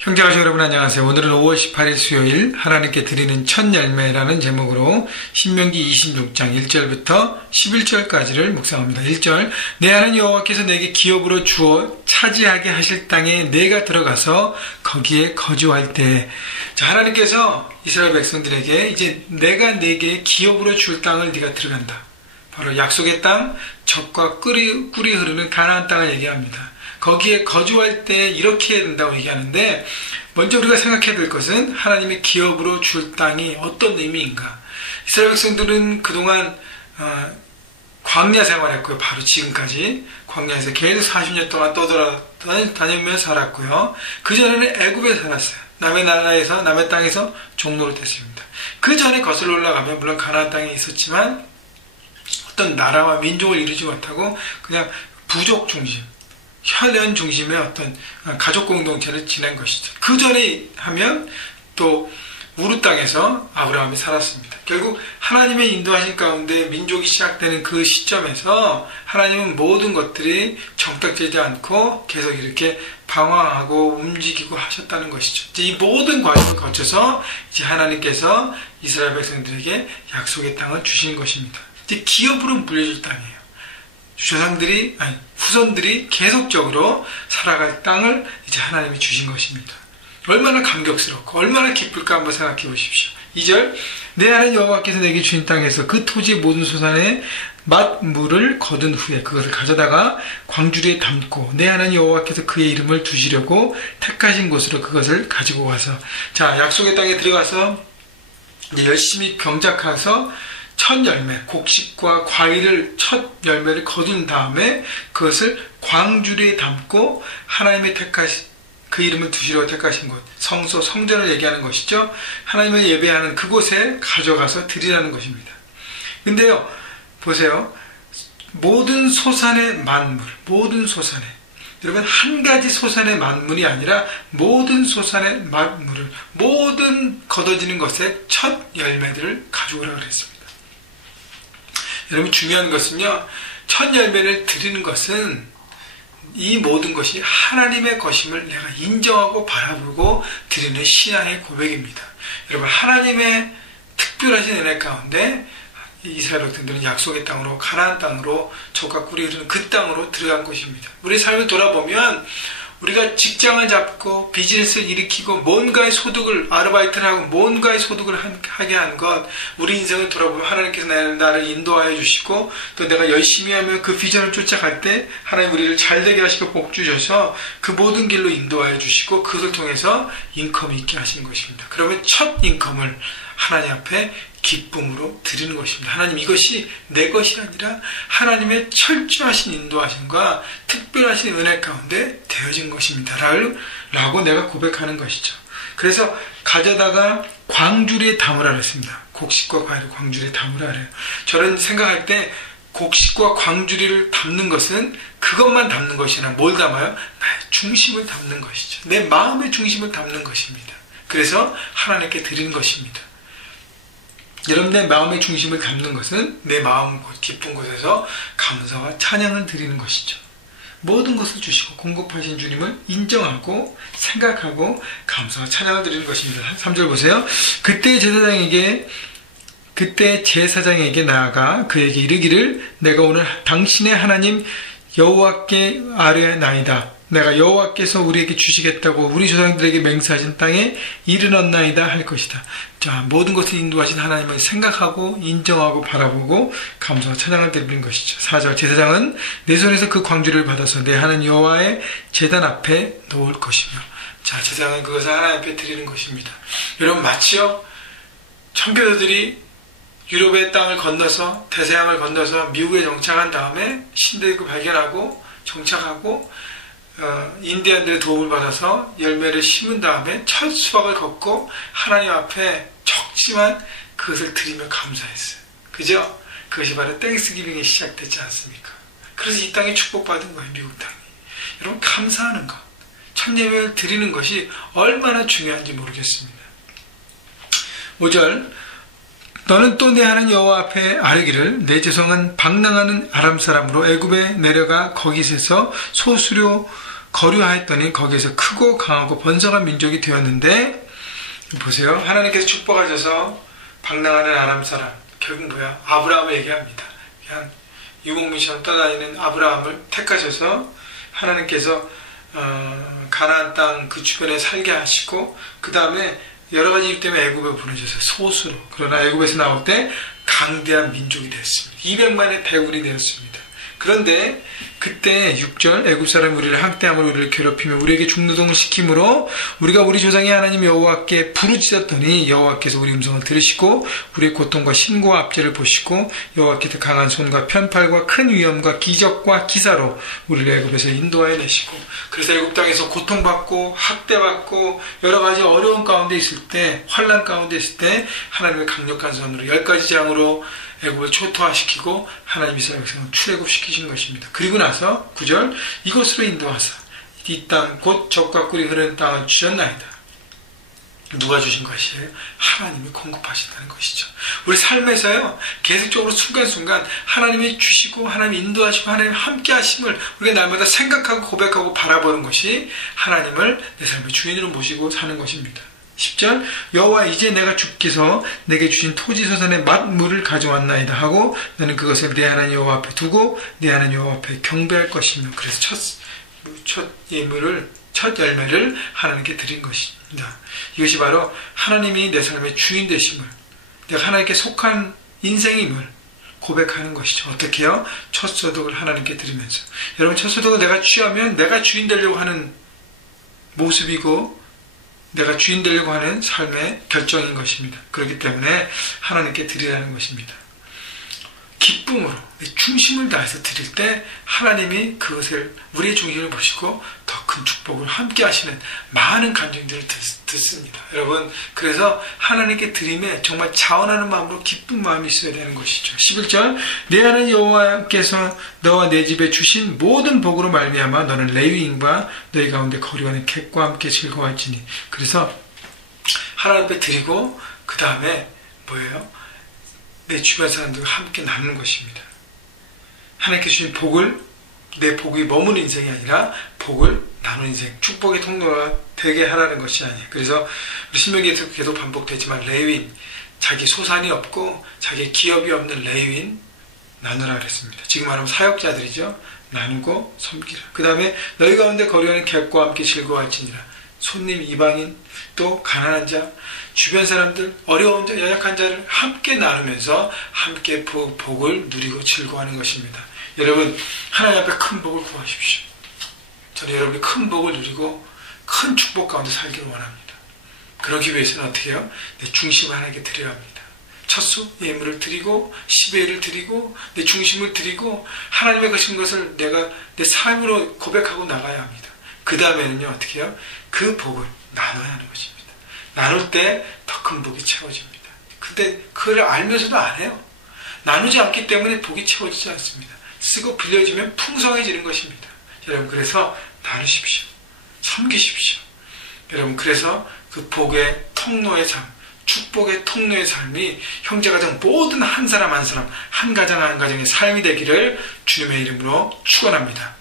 형제가족 여러분 안녕하세요. 오늘은 5월 18일 수요일 하나님께 드리는 첫 열매라는 제목으로 신명기 26장 1절부터 11절까지를 묵상합니다. 1절 내 하나님 여호와께서 내게 기업으로 주어 차지하게 하실 땅에 내가 들어가서 거기에 거주할 때, 자, 하나님께서 이스라엘 백성들에게 이제 내가 내게 기업으로 줄 땅을 네가 들어간다. 바로 약속의 땅, 젖과 꿀이 흐르는 가나안 땅을 얘기합니다. 거기에 거주할 때 이렇게 해야 된다고 얘기하는데, 먼저 우리가 생각해야 될 것은 하나님의 기업으로 줄 땅이 어떤 의미인가. 이스라엘 백성들은 그동안 광야 생활했고요. 바로 지금까지 광야에서 계속 40년 동안 떠돌아다니면서 살았고요. 그전에는 애굽에 살았어요. 남의 나라에서, 남의 땅에서 종로로 됐습니다. 그 전에 거슬러 올라가면 물론 가나안 땅에 있었지만 어떤 나라와 민족을 이루지 못하고 그냥 부족 중심, 혈연 중심의 어떤 가족 공동체를 지낸 것이죠. 그 전에 하면 또 우르 땅에서 아브라함이 살았습니다. 결국 하나님의 인도하신 가운데 민족이 시작되는 그 시점에서 하나님은 모든 것들이 정딱되지 않고 계속 이렇게 방황하고 움직이고 하셨다는 것이죠. 이 모든 과정을 거쳐서 이제 하나님께서 이스라엘 백성들에게 약속의 땅을 주신 것입니다. 이제 기업으로 물려줄 땅이에요. 후손들이 계속적으로 살아갈 땅을 이제 하나님이 주신 것입니다. 얼마나 감격스럽고 얼마나 기쁠까 한번 생각해 보십시오. 2절 내 하나님 여호와께서 내게 주신 땅에서 그 토지의 모든 소산의 맛물을 거둔 후에 그것을 가져다가 광주리에 담고 내 하나님 여호와께서 그의 이름을 두시려고 택하신 곳으로 그것을 가지고 와서, 자, 약속의 땅에 들어가서 이제 열심히 병작해서 첫 열매, 곡식과 과일을 첫 열매를 거둔 다음에 그것을 광주리에 담고 하나님의 그 이름을 두시려고 택하신 곳, 성소, 성전을 얘기하는 것이죠. 하나님을 예배하는 그곳에 가져가서 드리라는 것입니다. 근데요, 보세요. 모든 소산의 만물, 모든 소산의, 여러분, 한 가지 소산의 만물이 아니라 모든 소산의 만물을, 모든 걷어지는 것의 첫 열매들을 가져오라고 그랬습니다. 여러분, 중요한 것은요, 첫 열매를 드리는 것은 이 모든 것이 하나님의 것임을 내가 인정하고 바라보고 드리는 신앙의 고백입니다. 여러분, 하나님의 특별하신 은혜 가운데 이스라엘 백성들은 약속의 땅으로, 가나안 땅으로, 젖과 꿀이 흐르는 그 땅으로 들어간 것입니다. 우리 삶을 돌아보면 우리가 직장을 잡고 비즈니스를 일으키고 뭔가의 소득을, 아르바이트를 하고 뭔가의 소득을 하게 한 것, 우리 인생을 돌아보면 하나님께서 나를 인도하여 주시고 또 내가 열심히 하면 그 비전을 쫓아갈 때 하나님 우리를 잘되게 하시고 복 주셔서 그 모든 길로 인도하여 주시고 그것을 통해서 인컴이 있게 하시는 것입니다. 그러면 첫 인컴을 하나님 앞에 기쁨으로 드리는 것입니다. 하나님, 이것이 내 것이 아니라 하나님의 철저하신 인도하심과 특별하신 은혜 가운데 되어진 것입니다. 라고 내가 고백하는 것이죠. 그래서 가져다가 광주리에 담으라 그랬습니다. 곡식과 과일을 광주리에 담으라 그래요. 저는 생각할 때 곡식과 광주리를 담는 것은 그것만 담는 것이 아니라 뭘 담아요? 나의 중심을 담는 것이죠. 내 마음의 중심을 담는 것입니다. 그래서 하나님께 드리는 것입니다. 여러분, 내 마음의 중심을 담는 것은 내 마음 깊은 곳에서 감사와 찬양을 드리는 것이죠. 모든 것을 주시고 공급하신 주님을 인정하고 생각하고 감사와 찬양을 드리는 것입니다. 3절 보세요. 그때 제사장에게 나아가 그에게 이르기를 내가 오늘 당신의 하나님 여호와께 아뢰나이다. 내가 여호와께서 우리에게 주시겠다고 우리 조상들에게 맹세하신 땅에 이르렀나이다 할 것이다. 자, 모든 것을 인도하신 하나님을 생각하고 인정하고 바라보고 감사와 찬양을 드리는 것이죠. 4절 제사장은 내 손에서 그 광주를 받아서 내 하나님 여호와의 제단 앞에 놓을 것이며, 자, 제사장은 그것을 하나님 앞에 드리는 것입니다. 여러분, 마치요, 청교도들이 유럽의 땅을 건너서 대서양을 건너서 미국에 정착한 다음에 신대륙을 발견하고 정착하고 인디안들의 도움을 받아서 열매를 심은 다음에 첫 수확을 걷고 하나님 앞에 적지만 그것을 드리며 감사했어요. 그죠? 그것이 바로 땡스기빙이 시작됐지 않습니까? 그래서 이 땅이 축복받은 거예요. 미국 땅이. 여러분, 감사하는 것, 첫 예배를 드리는 것이 얼마나 중요한지 모르겠습니다. 5절 너는 또 내 하나님 여호와 앞에 아뢰기를 내 조상은 방랑하는 아람 사람으로 애굽에 내려가 거기서 소수로 거류하였더니 거기에서 크고 강하고 번성한 민족이 되었는데, 보세요. 하나님께서 축복하셔서 방랑하는 아람 사람, 결국 뭐야? 아브라함을 얘기합니다. 그냥 유목민처럼 떠다니는 아브라함을 택하셔서 하나님께서 가나안 땅 그 주변에 살게 하시고, 그 다음에 여러 가지 이유 때문에 애굽에 보내셔서 소수로, 그러나 애굽에서 나올 때 강대한 민족이 됐습니다. 200만의 대군이 되었습니다. 그런데 그때 6절 애굽 사람이 우리를 학대함으로 우리를 괴롭히며 우리에게 중노동을 시킴으로 우리가 우리 조상의 하나님 여호와께 부르짖었더니 여호와께서 우리 음성을 들으시고 우리의 고통과 신고와 압제를 보시고 여호와께서 강한 손과 편팔과 큰 위엄과 기적과 기사로 우리를 애굽에서 인도하여 내시고, 그래서 애굽 땅에서 고통받고 학대받고 여러 가지 어려운 가운데 있을 때, 환난 가운데 있을 때 하나님의 강력한 손으로 10가지 재앙으로 애굽을 초토화시키고 하나님 이스라엘 백성을 출애굽시키신 것입니다. 그리고 나서 9절 이곳으로 인도하사 이 땅 곧 젖과 꿀이 흐르는 땅을 주셨나이다. 누가 주신 것이에요? 하나님이 공급하신다는 것이죠. 우리 삶에서요, 계속적으로 순간순간 하나님이 주시고 하나님이 인도하시고 하나님이 함께 하심을 우리가 날마다 생각하고 고백하고 바라보는 것이 하나님을 내 삶의 주인으로 모시고 사는 것입니다. 10절 여호와 이제 내가 주께서 내게 주신 토지 소산의 맛물을 가져왔나이다 하고 너는 그것을 내 하나님 여호와 앞에 두고 내 하나님 여호와 앞에 경배할 것이며, 그래서 첫 예물을, 첫 열매를 하나님께 드린 것입니다. 이것이 바로 하나님이 내 삶의 주인 되심을, 내가 하나님께 속한 인생임을 고백하는 것이죠. 어떻게 해요? 첫 소득을 하나님께 드리면서. 여러분, 첫 소득을 내가 취하면 내가 주인 되려고 하는 모습이고 내가 주인 되려고 하는 삶의 결정인 것입니다. 그렇기 때문에 하나님께 드리라는 것입니다. 기쁨으로 내 중심을 다해서 드릴 때 하나님이 그것을 우리의 중심을 보시고 더 큰 축복을 함께 하시는 많은 감정들을 듣습니다. 여러분, 그래서 하나님께 드림에 정말 자원하는 마음으로 기쁜 마음이 있어야 되는 것이죠. 11절 내 하나님 여호와께서 너와 내 집에 주신 모든 복으로 말미암아 너는 레위인과 너희 가운데 거류하는 객과 함께 즐거워할지니. 그래서 하나님 앞에 드리고 그 다음에 뭐예요? 내 주변 사람들과 함께 나누는 것입니다. 하나님께 주신 복을, 내 복이 머무는 인생이 아니라 복을 나누는 인생, 축복의 통로가 되게 하라는 것이 아니에요. 그래서 우리 신명기에서 계속 반복되지만 레위인, 자기 소산이 없고 자기 기업이 없는 레위인 나누라 그랬습니다. 지금 말하면 사역자들이죠. 나누고 섬기라. 그 다음에 너희 가운데 거류하는 객과 함께 즐거워할지니라. 손님, 이방인, 또 가난한 자, 주변 사람들, 어려운 자, 연약한 자를 함께 나누면서 함께 복을 누리고 즐거워하는 것입니다. 여러분, 하나님 앞에 큰 복을 구하십시오. 저는 여러분이 큰 복을 누리고 큰 축복 가운데 살기를 원합니다. 그러기 위해서는 어떻게 해요? 내 중심을 하나님께 드려야 합니다. 첫수 예물을 드리고 10회를 드리고 내 중심을 드리고 하나님의 것을 내가 내 삶으로 고백하고 나가야 합니다. 그 다음에는요, 어떻게 해요? 그 복을 나눠야 하는 것입니다. 나눌 때 더 큰 복이 채워집니다. 근데 그걸 알면서도 안 해요. 나누지 않기 때문에 복이 채워지지 않습니다. 쓰고 빌려주면 풍성해지는 것입니다. 여러분, 그래서 나누십시오. 섬기십시오. 여러분, 그래서 그 복의 통로의 삶, 축복의 통로의 삶이 형제가정 모든 한 사람 한 사람, 한 가정 한 가정의 삶이 되기를 주님의 이름으로 축원합니다.